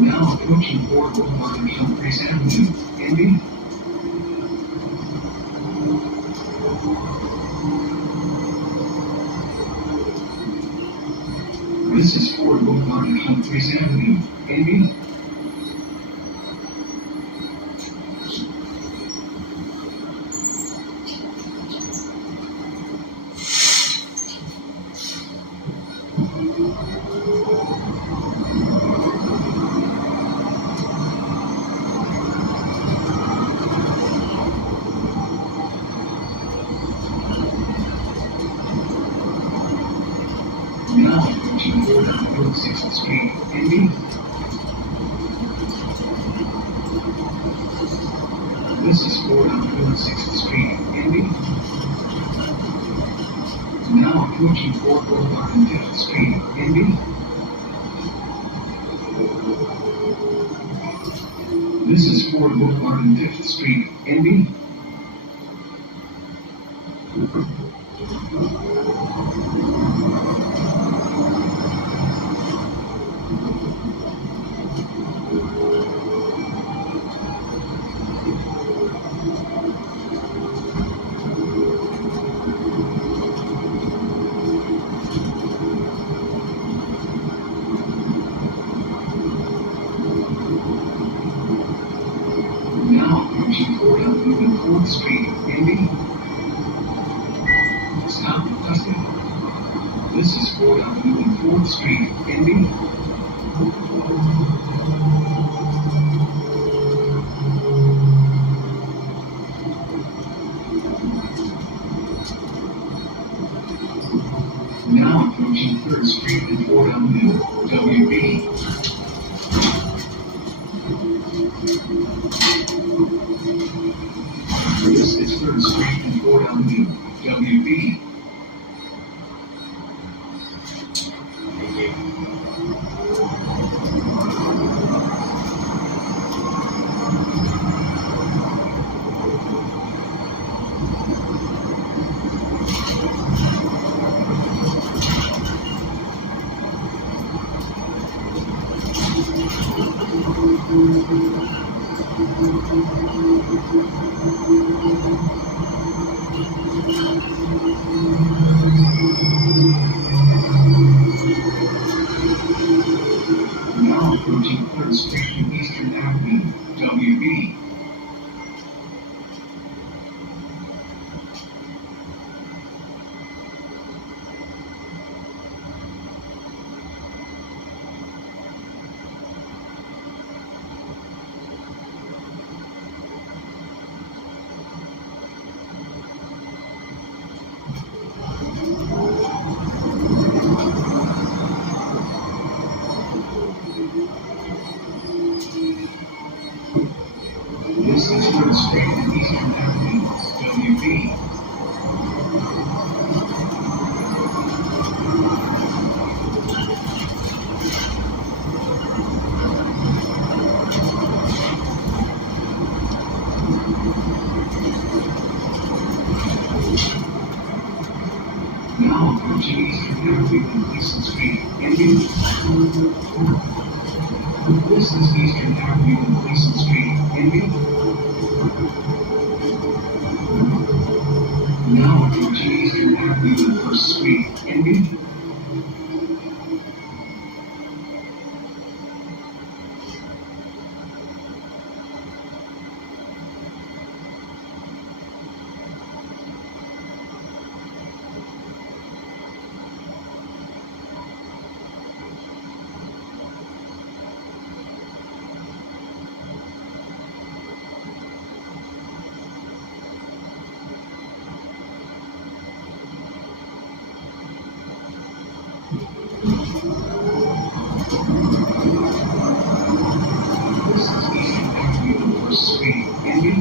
Now approaching Fort Boulevard and Humphreys Avenue, Indy. This is Fort Boulevard and Humphreys Avenue, Indy. Now approaching 406th Street, Indy. This is 406th Street, Indy. Now approaching Fort Boulevard and 5th Street, Indy. This is Fort Boulevard and 5th Street, Indy. Now approaching 4th Avenue and 4th Street, Indy. Stop requested. This is 4th Avenue and 4th Street, Indy. Now approaching 3rd Street and 4th Avenue, WB. This is 3rd Street and 4th Avenue, WB. Now approaching 3rd Street and Eastern Avenue, WB. This is 3rd Street and Eastern Avenue, WB. Now approaching Eastern Avenue and Gleason Street, Indy. This is Eastern Avenue and Gleason Street, Indy. Now approaching Eastern Avenue and 1st Street, Indy. This is Eastern Avenue and First Street, Indy.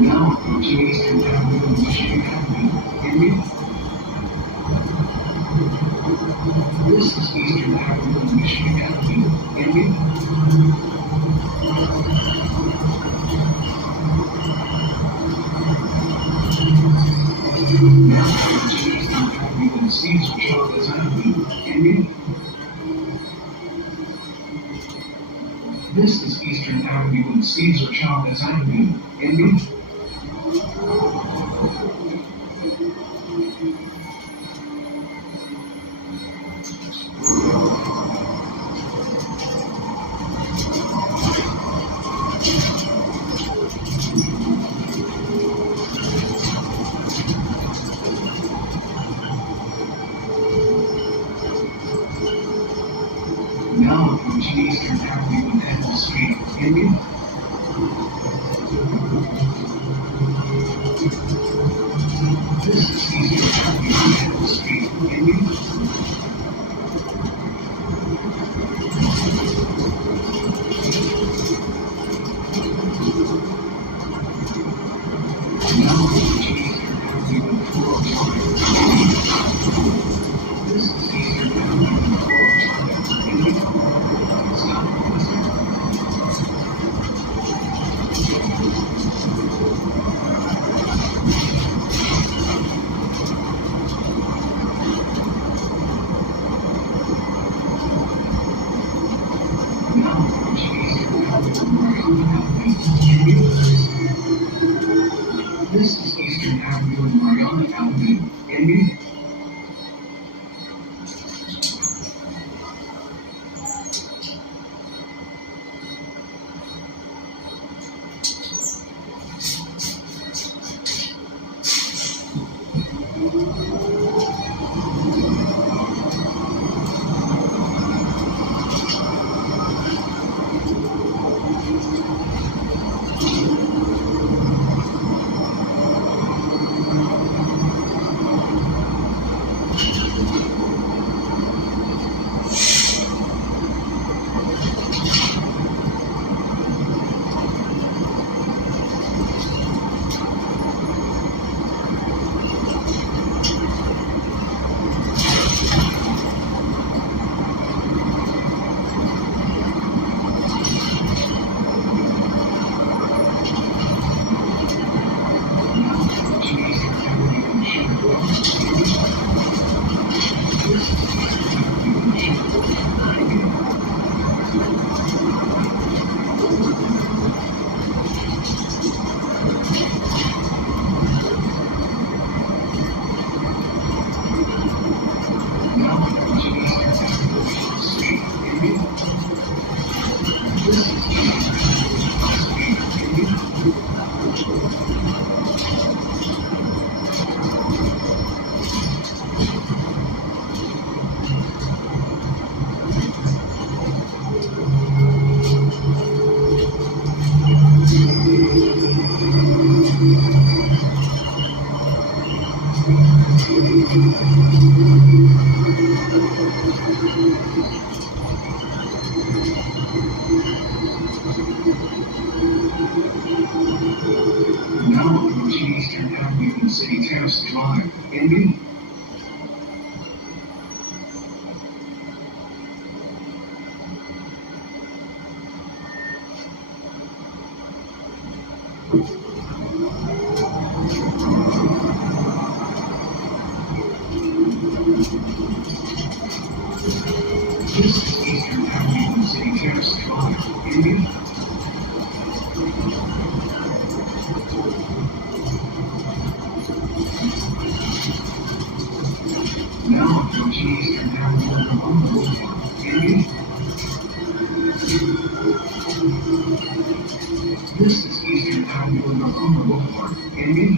Now approaching Eastern Avenue and Michigan Avenue, Indy. This is Eastern Avenue and Michigan Avenue, Indy. Now approaching Eastern Avenue and Caesar Chavez Avenue, Indy. This is Eastern Avenue and Caesar Chavez Avenue, Indy. Now approaching Eastern Avenue and Edmond Street, Indy. This is Eastern Avenue and Edmond Street, Indy. Now approaching Eastern Avenue and Floral Drive. This is Eastern Avenue and Floral Drive, Indy. Stop. Now approaching Eastern Avenue and Mariana Avenue, Indy. This is Eastern Avenue and Mariana Avenue, Indy. Now approaching Eastern Avenue and City Terrace Drive, Indy. This is Eastern Avenue and City Terrace Drive, Indy. Now approaching Eastern Avenue and Columbia Boulevard, Indy. This is Eastern Avenue and Columbia Boulevard, Indy.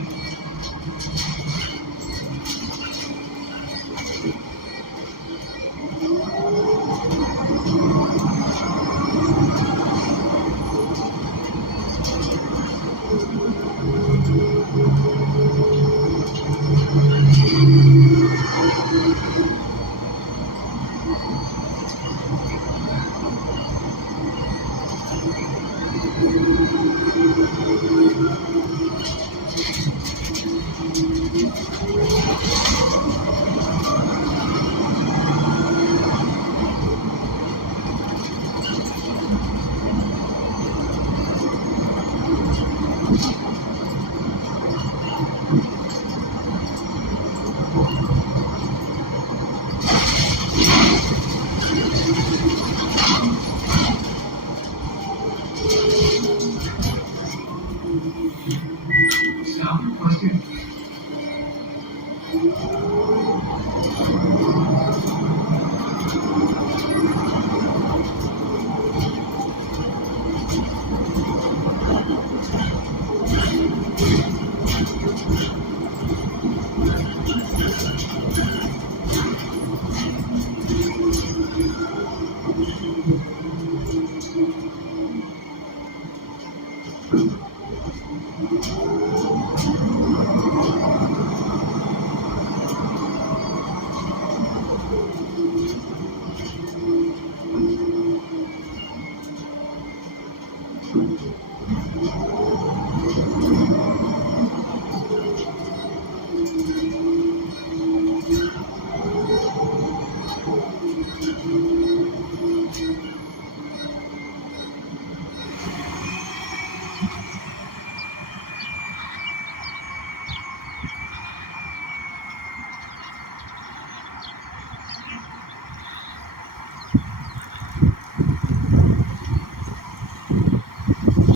Stop question.